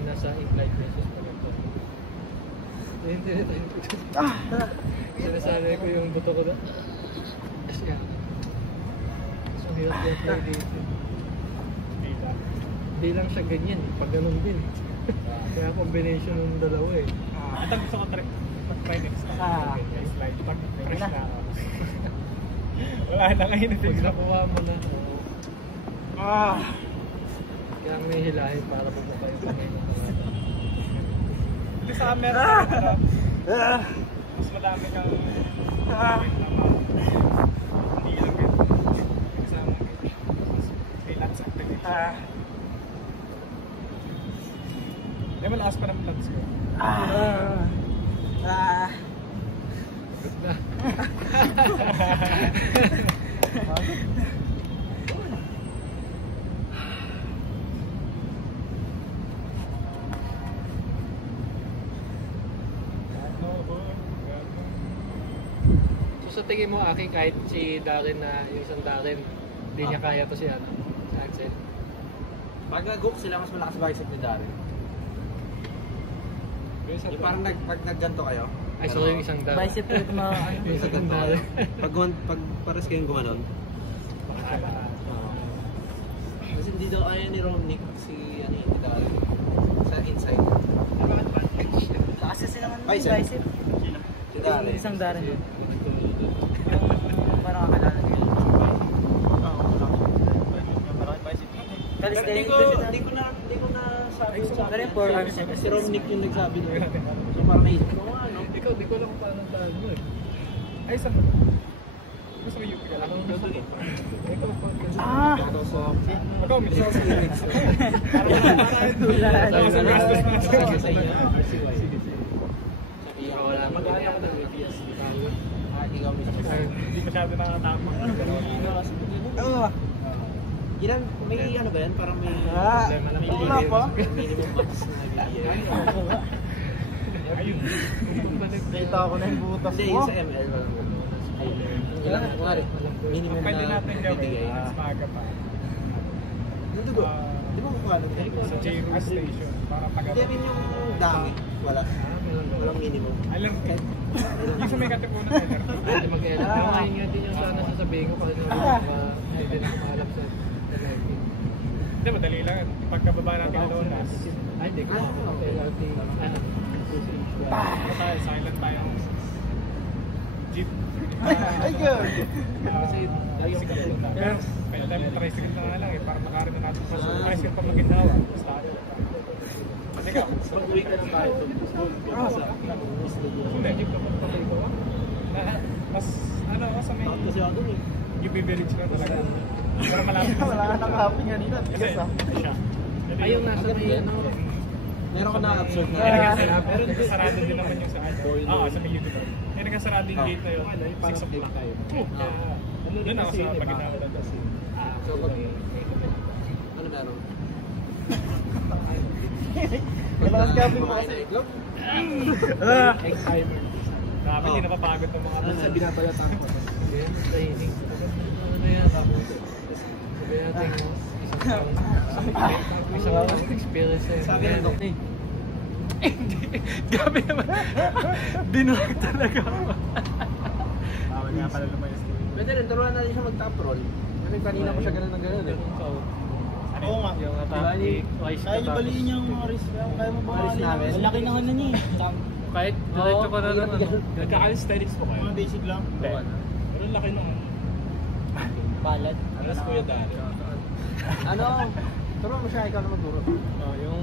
Nasa implied basis pa rin to. Sinasanay ko yung buto ko na. Kasi yan. So, hirap i-apply dito. Hindi lang siya ganyan, pag ganun din. Kaya combination ng dalawa eh. Ito gusto ko try next time. Slide. Pag fresh na ako. Wala na ngayon. Pag nakuha mo na. Kaya may hilahin para pupunta yung kamay ng mga. Hindi sa camera. Mas madami kang hindi lang ganyan. Kasama ganyan. Freelance activity. Hindi mo lakas pa ng vlogs ko. Good na. So sa tingin mo, Aki, kahit si Darren na yung isang Darren, hindi niya kaya to si ano, si Axel? Pag nag-hook sila, mas malakas bicep ni Darren. Yung parang pag nagganto kayo. Ay, sorry, yung isang Darren. Bicep ko ito mga ano. Yung isang ganto kayo. Pag pares kayong gumanon. Kasi hindi daw kaya ni Romnick si ano yun, ni Darren. Sa inside. Lakas kasi naman ng Bicep. bicep. Si Darren. Isang Darren. Parang kakalala niya. Pero hindi ko na sabi sa akin. Si Romnick yung nagsabi doon. So parang naisip ko ano. Ikaw, di ko alam kung paano tayo mo eh. Ay, sa gusto mo yung pagkala kong doon eh. Ikaw, Ikaw, may sa lyrics. wala mag-aaya ko ng ABS. Hindi masyado nakatama. Ilan, may ano ba yan? Parang may wala pa. minimum max na bigyan. Ayun. Kita ko na yung butas Hindi, mo. yung sa ML. Ilan, kunwari, minimum Pwede na natin gawin. bibigay. Mas maaga pa. Nadugo. Di ba kung ano? Sa J-Room Station. Para Hindi pag-abot. rin yung dami. Wala. Walang minimum. Alam ko. Yung sa may katipunan tayo. Pwede mag-edit. Ngayon nga din yung sana sasabihin ko kasi hindi din ako alam sa LRT. Hindi, madali lang. Pagkababa natin doon, Ay, hindi ko. LRT. tayo, silent tayo. Jeep. Ay, good. Kasi lagi ako Pero, pwede tayo tricycle na nga lang eh. Para makarin na natin sa tricycle pa mag-ginawa. Basta ano. Kasi ka, mag-uwi ka ng tayo. hindi, jeep ka pagpapay ko. Mas, ano, mas may Kasi ako dun eh. UP Village na talaga. Pero malapit na Wala ka nakahapin nga nila. Kasi, siya. Ayun, nasa may ano. Meron ka na-absorb na. Pero sarado din naman yung sa ano. Oo, sa may UP. May nagkasarado yung gate na yun. 6 o'clock. Doon ako sa pag-ginawa. So, pag... Ano meron? Malakas kapin mo kasi. Iglog? Ex-timer. Grabe, hindi napapagod ng mga Ano na binabalatan ko? Yan, training. Ano yan? Sabi natin mo, isang experience sa'yo. Sabi ng doktor. Gabi naman. Dinulag talaga ako. Bawal nga pala lumayas ko. Pwede rin, turuan natin siya mag-top roll. Kasi kanina ko siya ganun ng ganun eh. Oo nga. Yung attack, Kaya niyo baliin yung mga wrist. Kaya mo ba Wrist namin. Malaki ng ano niya eh. kahit diretso ka na lang ano. Nagka-calisthenics po kayo? Mga basic lang. Hindi. Pero laki nung Balad. alas Kuya Dari. Ano? Turuan mo siya, ikaw na magturo. Oh, yung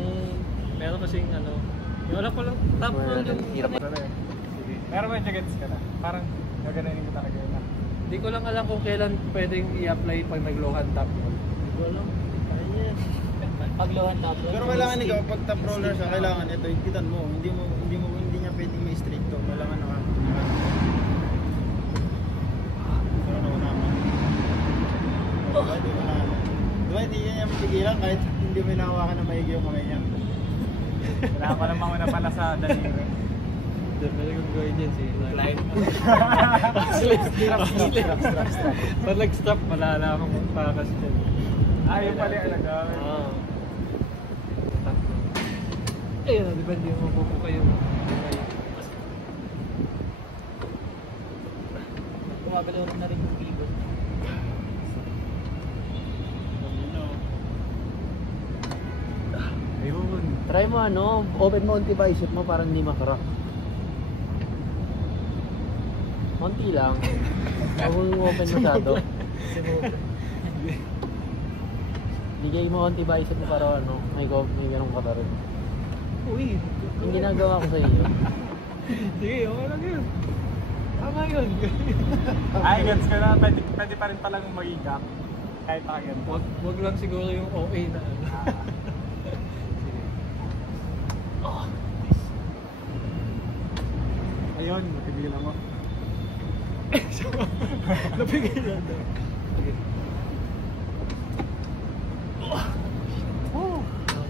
meron kasing ano, yung alam ko lang, top roll yung hirap Pero pero medyo gets ka na. Parang gaganayin ko talaga yun. Hindi ko lang alam kung kailan pwedeng i-apply pag nag-lohan top roll. Hindi ko alam. Paglohan top roll. Pero kailangan ikaw pag top roller siya, kailangan ito higpitan mo. Hindi niya pwedeng may stricto. Kailangan naka. Pero naman. Diba hindi niya mapigilan kahit hindi mo inahawakan na maigi yung kamay niya. Wala pa namang una pala sa daliri. Pwede kong gawin dyan si Climb. Pag nag-stop, malala akong pakas dyan. Ayaw pala yung alagawin. Oo. Ayun, depende yung mabubuka kayo. Gumagalaw na rin yung keyboard. Ayun. Try mo open mo onti bicep mo para hindi makrap. Konti lang. Huwag mong open masyado. Bigay mo onti bicep mo para may ganun ka pa rin. Uy. Yung ginagawa ko sa iyo. Sige, okay lang yun. Tama yun. Ay, gets ko na. Pwede pa rin palang mag-gap. Kahit nakaganto. Wag lang siguro yung OA na ano. Ayun, napigilan mo. Napigilan na. Okay.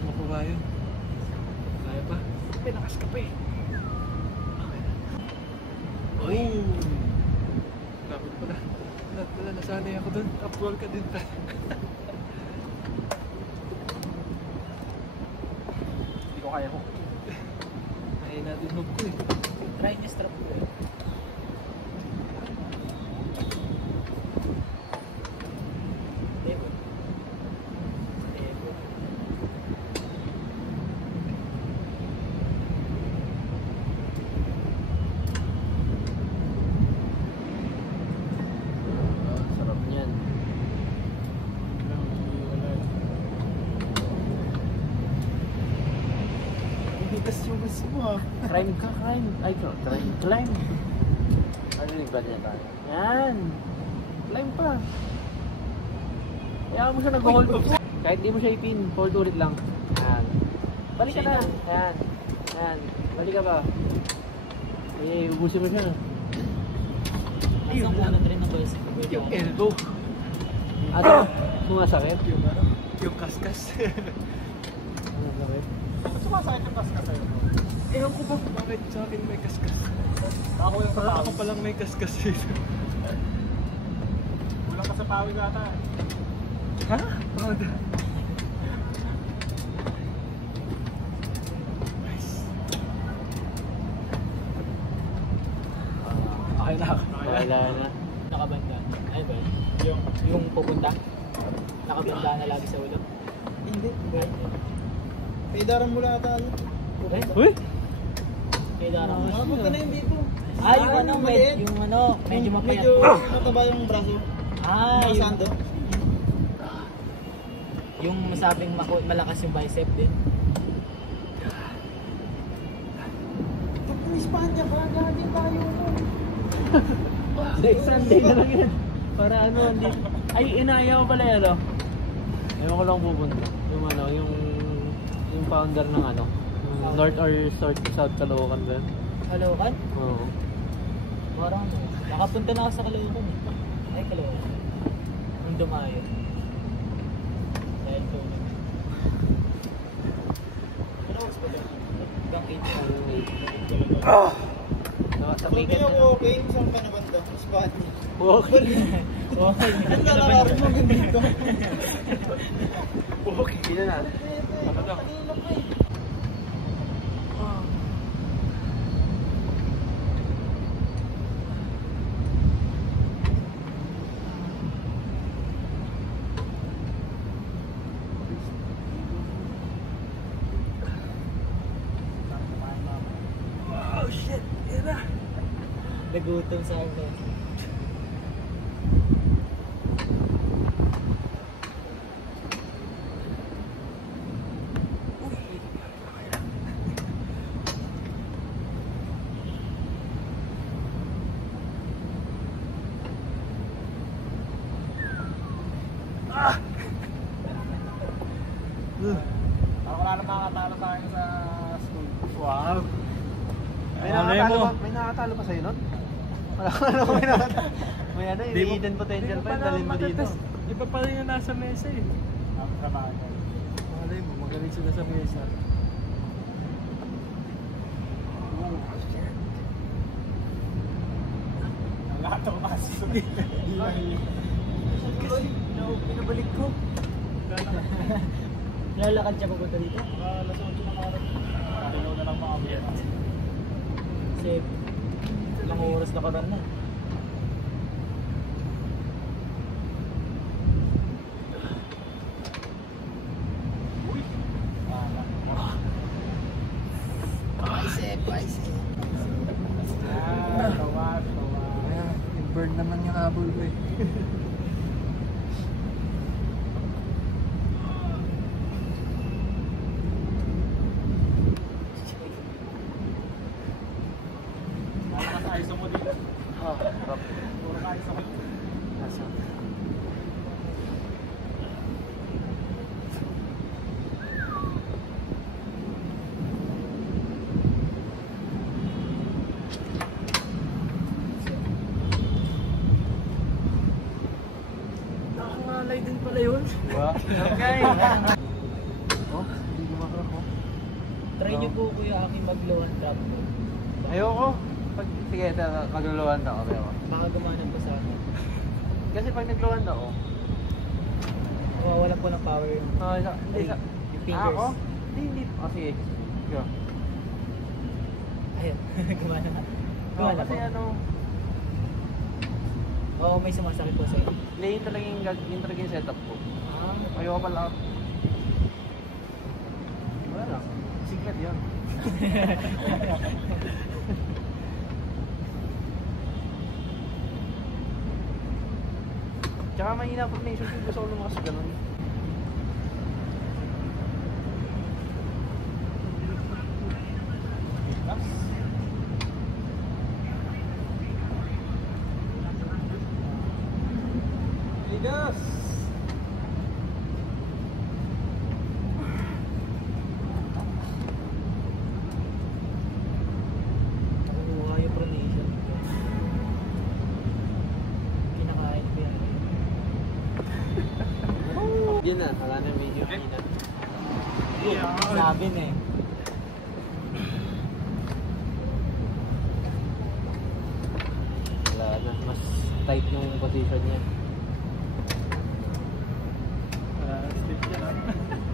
Makuha yun. Kaya pa? May lakas ka pa eh. Okay na. Uy! Dapat pala nasanay ako dun. Uproll ka din pa. Hindi ko kaya ko. Kaya natin hook ko eh. Try niya strap ko. Sarap niyan. Bigas yung gusto mo ah. Climb ka, climb. Ay, climb. Ano yung ba niya tayo? Yan. Climb pa. Kaya mo siya nag-hold. Kahit di mo siya ipin, hold ulit lang. Yan. Balik ka na. Yan. Yan. Balik ka ba? Eh, ubusin mo siya. Isang kunan rin ng bicep. Yung elbow. Ano? Sumasakit? Yung kaskas. Sumasakit? Ba't sumasakit yung kaskas sa'yo? Ewan ko ba bakit sa akin may kaskas? Ako yung Parang ako kapawis. palang may kaskas dito. Kulang ka sa pawis ata. Ha? Proud. Okay na ako. Wala na. Nakabanda. Ay ba? Yung Yung pupunta. Nakabanda na lagi sa ulo. Hindi. Kay Darang mula ata. Uy! Kaya darang. Punta na yun dito. Yung maliit. medyo mapayat. Medyo mataba yung braso. Yung Sando. yung masabing malakas yung bicep din. Pag Espanya ka, gagi tayo. Next Sunday na lang yan. Para hindi. Ay, inaya ko pala yan, Ewan ko lang pupunta. Yung founder ng yung North or South Caloocan ba? Caloocan? Oo. Parang nakapunta na ako sa Caloocan eh. Ay, Caloocan. Nung dumayo. Dahil tulog. Ano oras ba doon? Hanggang 8. Nakasabigan Sabi na. ako, okay, saan ka na banda? Espanya. Okay. Okay. Ang lalakarin mo ganito. Okay. Hindi na. Ano daw? Oh shit! Ira! Nagutom sa akin. Parang wala namang makakatalo sa akin sa school. Wow. May Malay nakatalo mo. ba? May nakatalo pa sa'yo nun? Wala ka na may nakatalo. May hidden potential pa yun. Dalhin mo dito. Iba pa rin yung nasa mesa eh. Ang trabaho ko. Malay mo, magaling sila sa mesa. Ang lahat ng masusunod. Hindi lang yun. Kasi, pinabalik ko. Lalakad siya papunta dito. Alas 8 na mga Kaligaw na lang mga biyan. Kasi ilang oras na karan na. Burn naman yung habol ko eh. Ayos mo dito. Harap. Puro ka ayos mo. Asa? Nakakalay din pala yun. Diba? Okay. Oh, hindi gumakrap oh. Try niyo po Kuya Aki mag-low and drop po. Ayoko. Sige, magluluwan na ako. Pero. Baka gumanan pa sa akin. Kasi pag nagluwan na ako, Wala po ng power yung, hindi sa... yung fingers. Ako? Hindi. Oh, sige. Go. Ayun, gumana na. Oh, Gumana kasi po. ano, Oo, may sumasakit po sa'yo. yun talaga yung setup ko. Ah, Ayoko pala. Wala lang. Secret yun. Tsaka mahina pag na-issue ko gusto ko lumakas ganun. Ligas! nakuha yung pronation. Kinakain ko yan. Yun na, wala na video kanina. Sabi na eh. Wala na, mas tight yung position niya. Slip yan ah.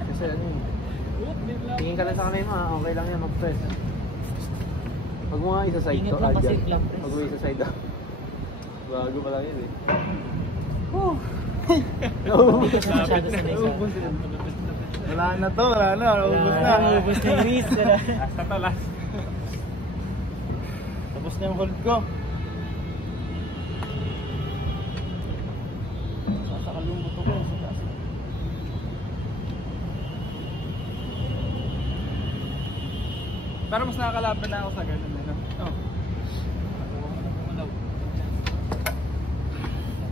Kasi ano yun, tingin ka lang sa kamay mo ha, okay lang yan mag-press. Pag mo nga isa-side Ingat to, lang kasi dyan. clamp press. Pag mo isa-side to. Bago pa lang yun eh. Hindi kasi masyado sanay sa... Wala na to, wala na. Ubus na. Ubus na yung wrist. Hasta to last. Tapos na yung hold ko. Sasakalumot ko sa taas. Pero mas nakakalaban na ako sa ganun. Ano? Oh.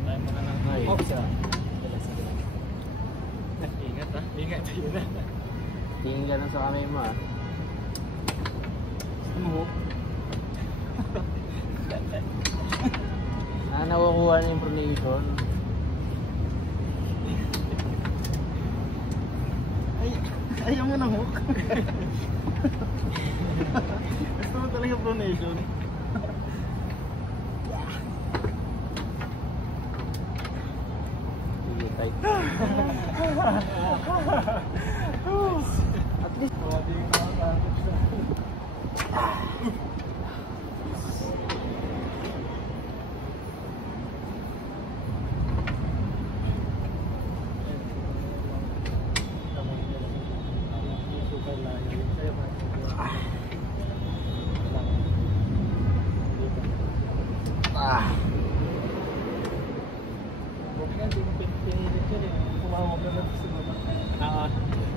Tayo mo na lang. Ay, Oh. isa. Ingat ah. Ingat. Yun na. Tingin ka lang sa kamay mo ha. Ano? Nakukuha na yung pronation. Ayaw mo ng hook. Gusto mo talaga pronation. Sige, tight. At least,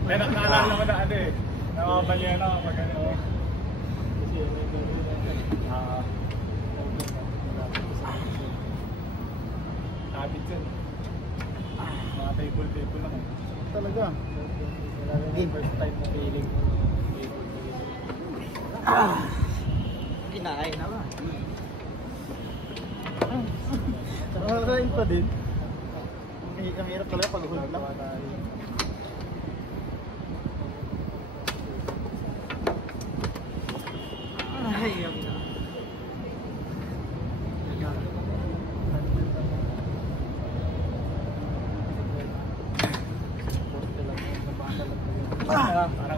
May naalala ko na ano eh. Nakabalian ako pag ano. Habit yun. Mga table lang eh. Talaga. game. First time na feeling mo. Kinain na ba? Nakakain pa din. Ang hirap talaga pag hold lang. Ay, yun na.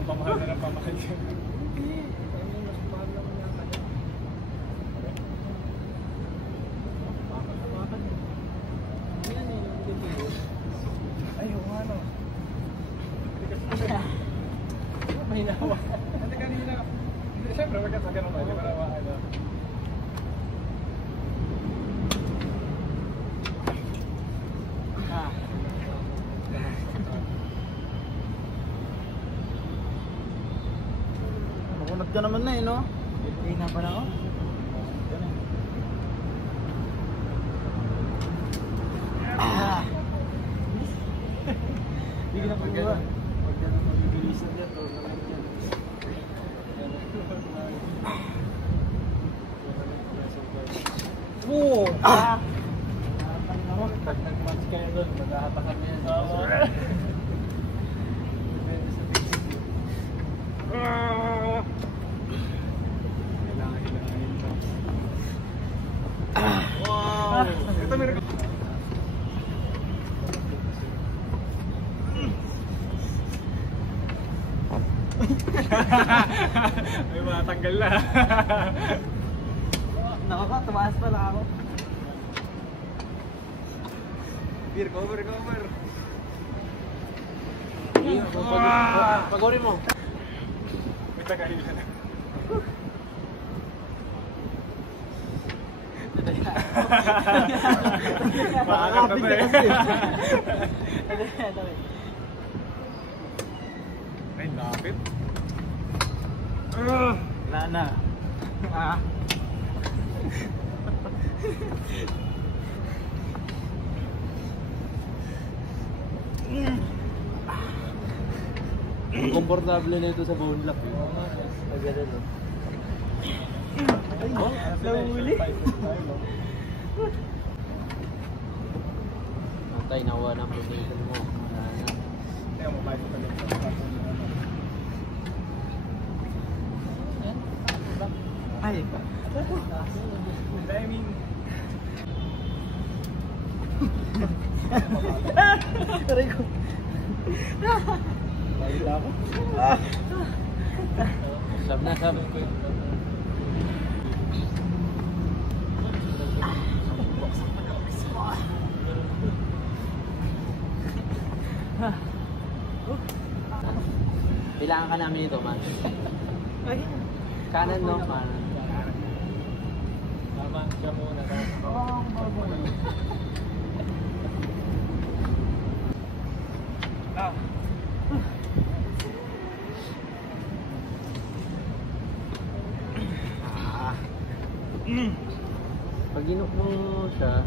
Pamahal na ng pamahal siya. Ayaw nga no. May nawa. Kasi kanina, siyempre magkasagyan mo tayo para ano. Makunat ka naman na eh, no? Hindi na pala ako. Hindi ka na pagkawa. Pag gano'n magibilisan na to. Oo! Ah! Pag nag-match kayo doon, maghahatakan niya yan. Depende sa physics. Kailangan ito. Wow! Ito meron. May matanggal na. Nakaka, tumaas pala ako. Cover. Pag-uri mo. May tagahilan na. Makakanta to eh. Ay, lapit. Wala na. Ah. Komportable na ito sa bone lock. Nagano no. Nahuli. Antay, nakuha ng position mo. Wala na. Kaya mo bago pa Ay. I mean, Aray ko. Nakita ako. Sab na, sab. Kailangan ka namin ito, man. Kanan, no? Kanan. Tama, siya muna. Pag inok mo siya,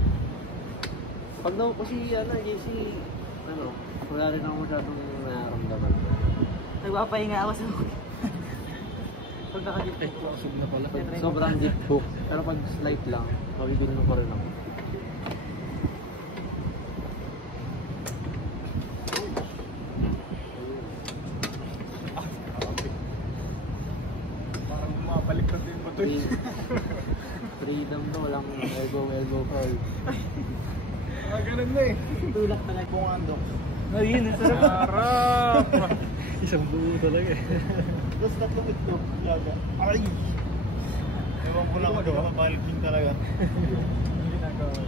pag daw kasi JC, wala rin ako masyadong nararamdaman. Nagpapahinga ako sa Pag naka-deep hook, na pala. Sobrang deep hook. Pero pag slight lang, mabibigil mo pa rin ako. parang bumabalik na din ba ito eh. Freedom to, walang elbow curl. Ganun na eh. tulak talaga. Pungandok. Ayun, ang sarap. Sarap! Isang buo talaga eh. Tapos tatlong itlog. Yaga. Ay! Ewan ko lang ito. Mapalikin talaga. Ginagawa.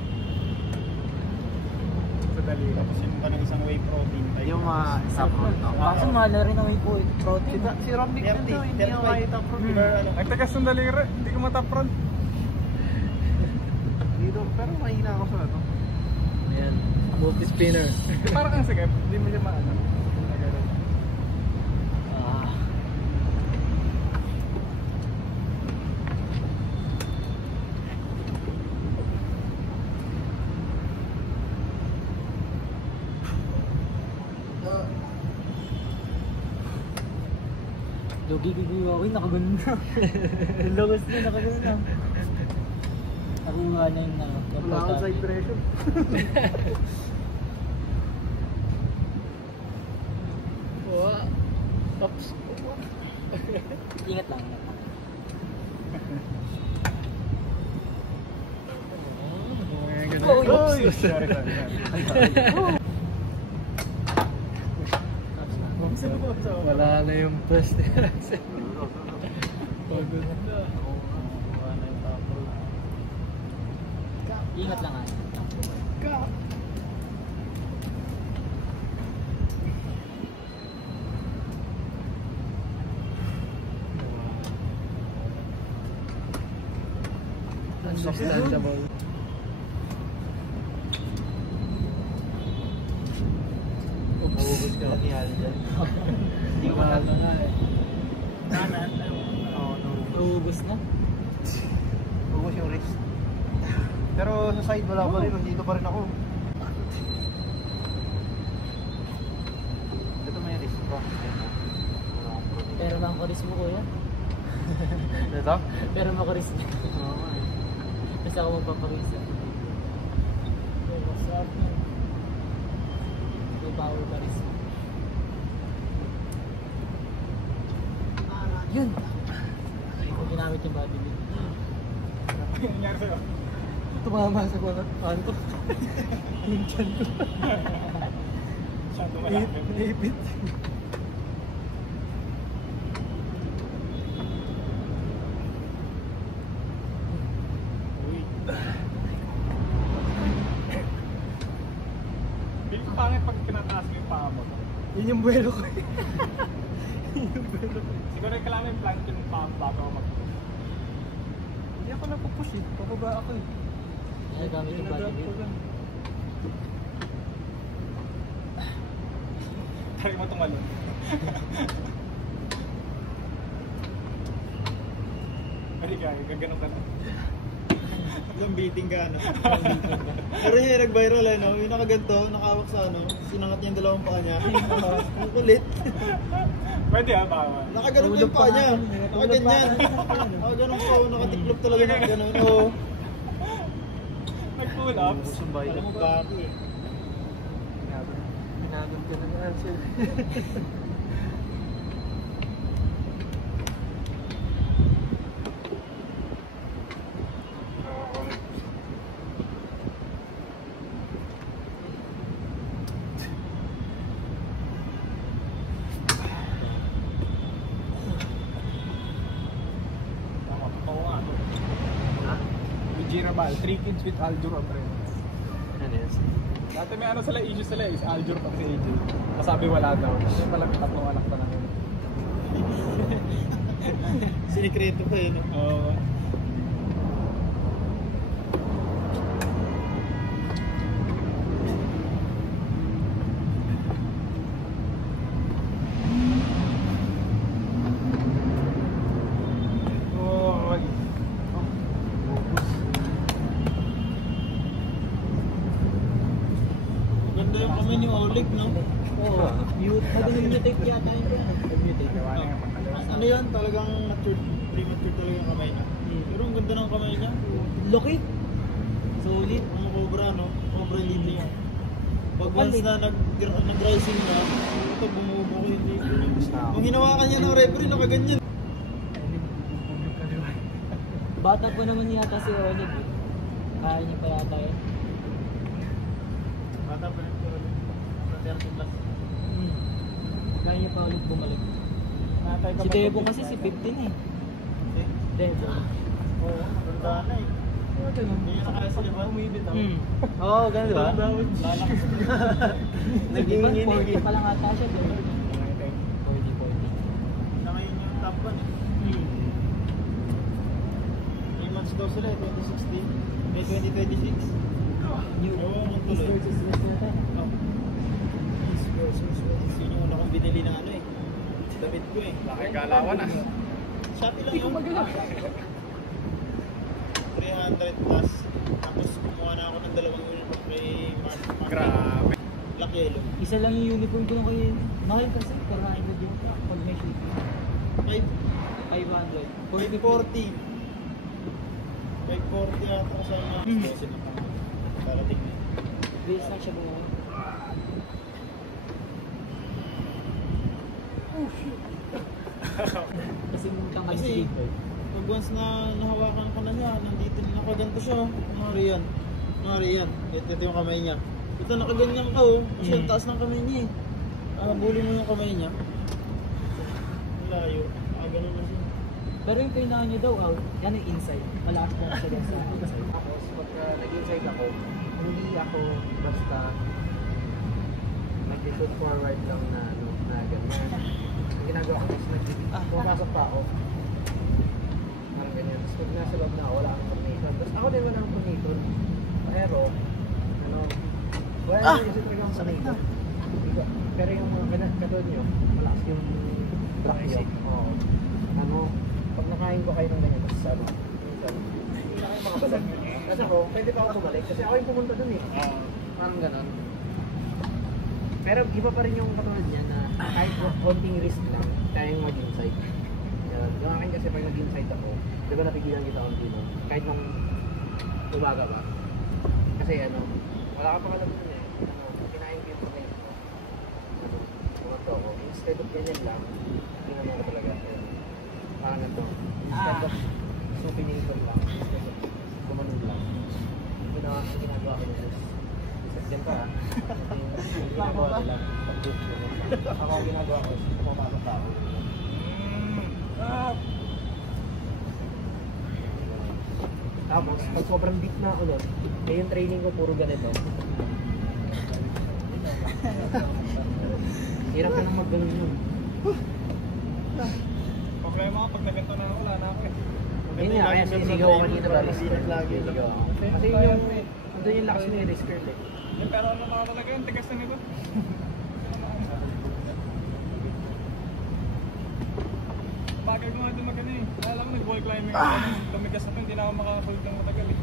Sa dali. Tapos yung ka ng isang whey protein. Yung mga saffron. Kaso mahal na rin ang whey protein. Si Romnick din to, hindi ako kahit saffron. Ang tagas ng daliri, hindi ko matapron. Dito, pero mahina ako sa ano. Ayan, multi spinner. Parang ang sikip, hindi mo siya maano. Logi-gigi ako, nakaganon na. Logos na, nakaganon na. Nakuha na yung Wala akong side pressure. Wow. Oops. Ingat lang. Sorry. Wala na yung best. Pagod na. Ingat lang ah. Understandable. Naubos ka lang yan dyan. Hindi ko matalo na eh. Naubos na? Ubus yung race. Pero sa side wala pa rin, dito pa rin ako. Ito may race pa. Pero makaris mo kuya. Ito? Pero makaris mo. Basta ako magpaparisa. What's up man? May power paris mo. Yun! Hindi ko ginamit yung body mo. Ano nangyari sa'yo? Tumama sa kulat. Ano to? Yung chan ko. Siyang tumalaki. Naipit. Feeling ko pangit pag pinataas mo yung paa mo. Yun yung buwelo ko. Yun yung buwelo ko. Siguro yung kailangan yung plant yung paa mo bago ako mag-push. Hindi ako napupush eh. Pababa ako eh. Ay, gamit yung body Ginagamit ko mo. lang. Try mo tumalon. Pwede ka, gaganon ka na. Yung beating ka ano. Pero yun yung nag-viral eh, no? Yung nakaganto, nakawak sa ano, sinangat niya yung dalawang paa niya. Ang kulit. Pwede baka. Nakaganon yung paa niya. Nakaganyan. Nakaganon pa, nakatiklop talaga ng ganon. Oo. Nag-pull ups. Sumbay Alam lang. mo ba? Minagon ka na nga sir. Tama, totoo nga. With Girabal, 3 kids with Aljur Abreu. Ano yan? Dati may ano sila, issue sila is Aljur pag si AJ. Kasabi wala daw. Kasi pala may tatlong anak pa na yun. Sinikreto pa yun. Oo. Maganda yung kamay ni Oleg, no? Oo. Nag-mutate yata yun kaya. Nag-mutate. Ano yan? Talagang matured, premature talaga yung kamay niya. Pero ang ganda ng kamay niya. Laki. Solid. Ang cobra, no? Cobra lead niya. Pag once na nag-rising na, ito bumubuko yung lead niya. Nung hinawakan niya ng referee, nakaganyan. Bata pa naman yata si Oleg. Kaya niya pa yata yun. Bata pa rin pero 30 plus. Kaya niya pa ulit bumalik. Si Debo kasi si 15 eh. Debo. Oo, matanda na eh. Hindi niya nakayasa, di ba? Umibit ako. Oo, ganun di ba? Naging 40 Naging pa lang ata siya. 40. Na ngayon yung top 1 eh. 3 months daw sila eh, 2016. May 2026. New. Oo, ang East tuloy. versus West na tayo. East versus West. Yun yung una kong binili ng ano eh. Damit ko eh. Laki galawan ah. Shopee lang yun. 300 plus. Tapos kumuha na ako ng dalawang uniform kay Mark. Grabe. Black yellow. Isa lang yung uniform ko nung kayo. Mahal kasi. Pero nakikita yung pag may shipping. 500. 540. 540 yata sa mga 12 na pang darating na. Base lang siya buo. Kasi nung tanggal Kasi, si Big pag once na nahawakan ka na niya, nandito nakaganto siya. Mari yan. Mari yan. Ito yung kamay niya. Ito nakaganyan ka oh. Kasi ang taas ng kamay niya eh. Bully mo yung kamay niya. layo. Ganun na siya. Pero yung kailangan niyo daw, yan yung inside. Malakas lang siya sa inside. Tapos pagka nag-inside ako, hindi ako basta mag-shoot forward lang na ano, na ganyan. Ang ginagawa ko is pumapasok pa ako. Parang ganyan. Tapos pag nasa loob na ako, wala akong coordination. Tapos ako din wala akong coordination. Pero, ano, wala naman kasi talaga akong coordination. Pero yung mga katulad nyo, malakas yung block nyo. Oo. Ano, pag nakain ko kayo ng ganyan, tapos sabi, minsan, hindi na kayo makabalag. Kasi ako, pwede pa ako bumalik kasi ako yung pumunta dun eh. Parang ganon. Pero iba pa rin yung katulad niya na kahit konting risk lang, kaya yung mag-inside. Yung akin kasi pag nag-inside ako, di ba napigilan kita konti no? Kahit nung umaga pa. Kasi ano, wala ka pa alam dun eh. Ano, kinain ko yung plane ko. Ano, bumanto ako. Instead of ganyan lang, hindi naman ko talaga. Parang ganito. Instead of supinator lang, instead of gumanon lang. Ang ginagawa ko nito is yan pa yung ginagawa nila pag-group nila. Ako ang ginagawa ko is pumapasok tao. Tapos, pag sobrang deep na ako nun, eh yung training ko puro ganito. Hirap ka nang mag-ganon yun. Problema ko pag naganto na wala na ako eh. Yun nga, kaya sinisigaw ko kanina ba risker? Sinisigaw ako. Kasi yung, doon yung lakas mo yung risker eh. Pero ano mga talaga yung tigas na nito? Bagay ko nga din magano eh. Alam mo, nag-wall climbing ako. Lumigas ako, hindi na ako makakahold ng matagal eh.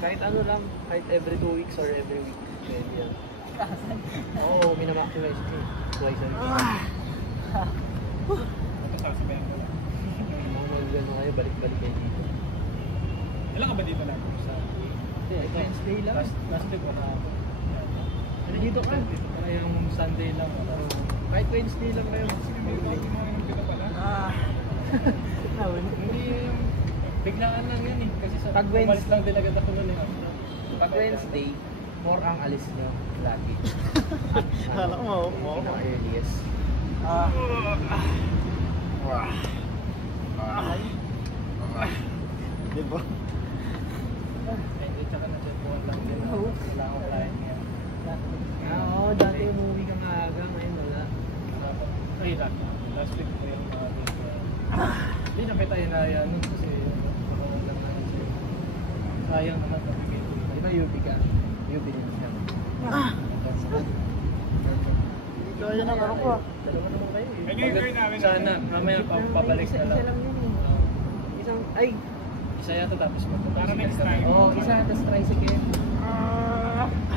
Kahit ano lang, kahit every 2 weeks or every week. Pwede yan. Oo, minamaximize ko eh. Twice a week. Ito sasabayan ko lang. Mga mag-ano kayo, balik-balik kayo dito. Ilan ka ba dito na? Wednesday lang. Last week wala ako. Ano dito ka? Para yung Sunday lang. Kahit Wednesday lang kayo. Sige, may bago mga naman dito pala. Hindi yung biglaan lang yun eh. Kasi sa Pag Wednesday- umalis lang din agad ako nun eh. Pag Wednesday, 4 ang alis nyo lagi. Kala ko mo. Ang earliest. Diba? Hindi tsaka na chat phone lang din. Wala akong client ngayon. Oo, dati umuwi ka maaga, ngayon wala. Ay, last week ko yung hindi na kita inaya nun kasi nakuha lang naman siya. Sayang naman pabigay ko. Di ba UB ka? UB din siya. Ito yan ang ano ko. Dalawa naman kayo eh. Ay, ngayon namin. Sana, mamaya pabalik na lang. Isa lang yun eh. Oo. Isang, ay, Isa yata tapos magtatapos. Para next time. oo, isa, tas tricycle.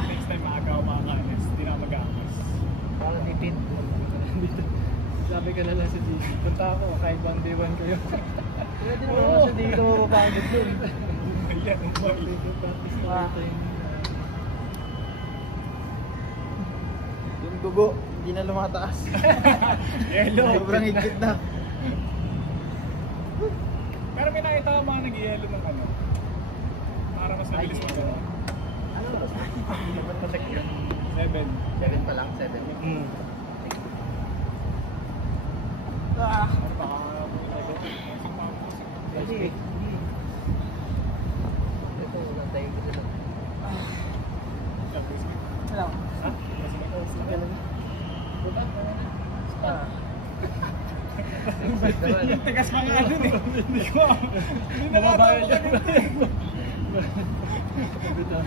Next time maaga ako makakalis. Hindi na ako mag-aakas. Para tipid. Dito. Sabi ka na lang sa GC. Punta ako, kahit 1v1 kayo. Pwede naman ako sa dito, mapagod yun. Ayan, umay. Practice na Ah. ito yung... Yung dugo, hindi na lumataas. Yellow. Sobrang higpit na. Pero may nakita ka mga nag-yellow ng ano. Para mas mabilis mo gano'n. Ano ba? Dapat patek yun. 7. 7 pa lang, 7. Kasi, ito, nantay ko sila. Wala. Tigas pa nga dun eh. Hindi ko. Hindi na Mababayad natin yan. ako Bitaw.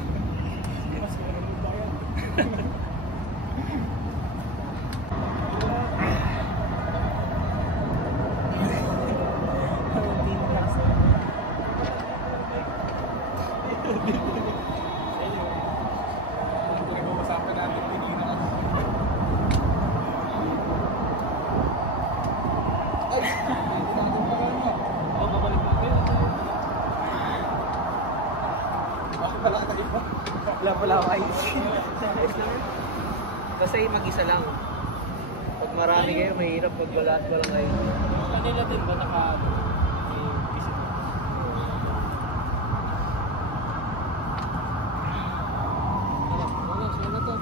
Pinag-uusapan natin kanina. Wala pala ako ice. Kasi mag-isa lang. Pag marami kayo, mahirap pag wala at walang kayo. Kanila din ba naka-visit? Wala, so na to.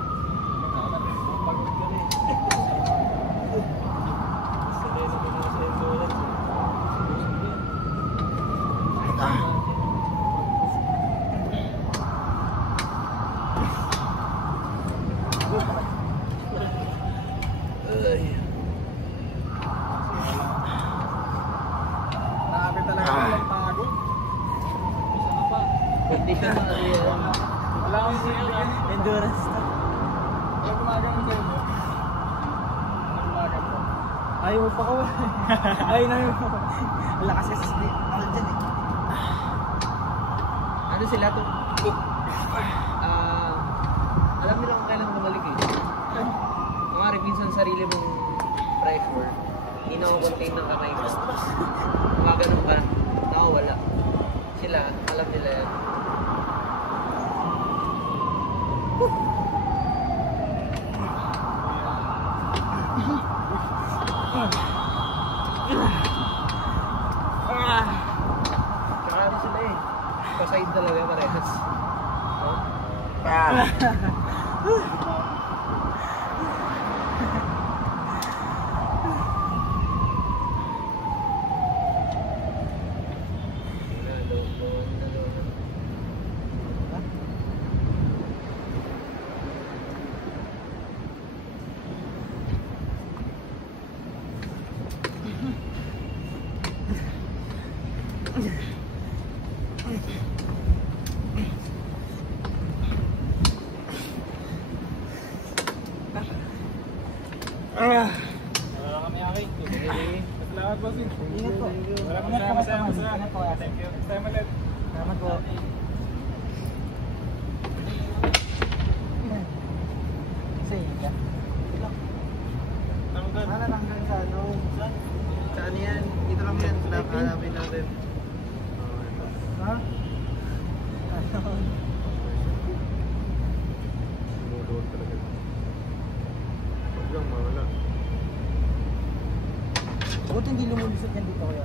Grabe talaga walang pagod. Condition na kasi yan. Wala akong silbihan. Endurance na. Wala gumagang sa inyo. Gumagang po. Ayaw mo pa ko. Ayaw na yun. Lakas kasi sa ano dyan eh. Ano sila to? Alam nila kung kailan bumalik eh. Kumari minsan sarili mong pressure, hindi na contain ng kamay mo. Gumagano ka, nakawala. Sila, alam nila yan. Tsaka ano sila eh. Pa-side talaga parehas. Kami aking. Salamat po, Sin. Ingat po. Maraming salamat. Ingat po. Thank you. Next time ulit. Salamat po. Sa'yo ka? Tanggal. Tanggal sa ano? Sa ano yan? Dito lang yan. Hanapin natin. Ha? Luluwag talaga. Huwag lang mawala. Buti hindi lumulusot yan dito kuya.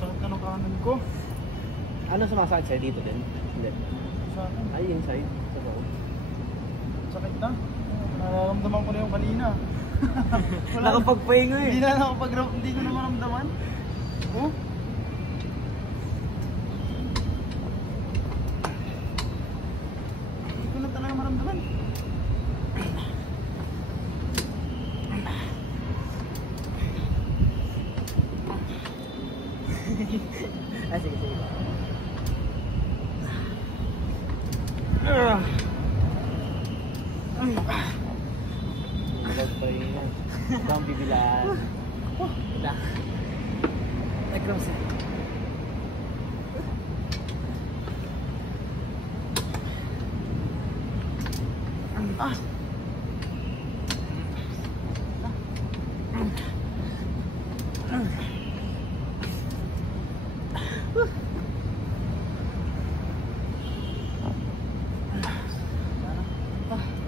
Sakit na ng kanan ko. Ano sumasakit sa'yo dito din? Hindi. Sa akin. Ay, inside. Sa loob. Sakit na. Nararamdaman ko na yung kanina. Nakapagpahinga Hindi na nakapag-rock. Hindi ko na maramdaman. Oh? Hindi ko na talaga maramdaman. Sige, sige. Nakapagpahinga. Ito ang bibilaan. Ila. Nag-cross.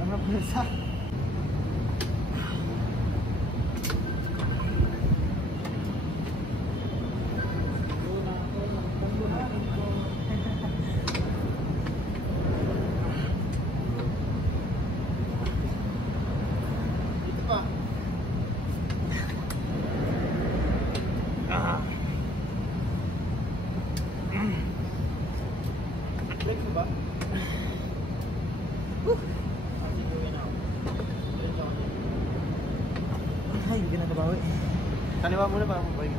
Ano pulsa? Dito pa. Break mo ba? Ay, hindi ka na nabawi. Kaliwa muna para mapahinga.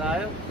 tayo.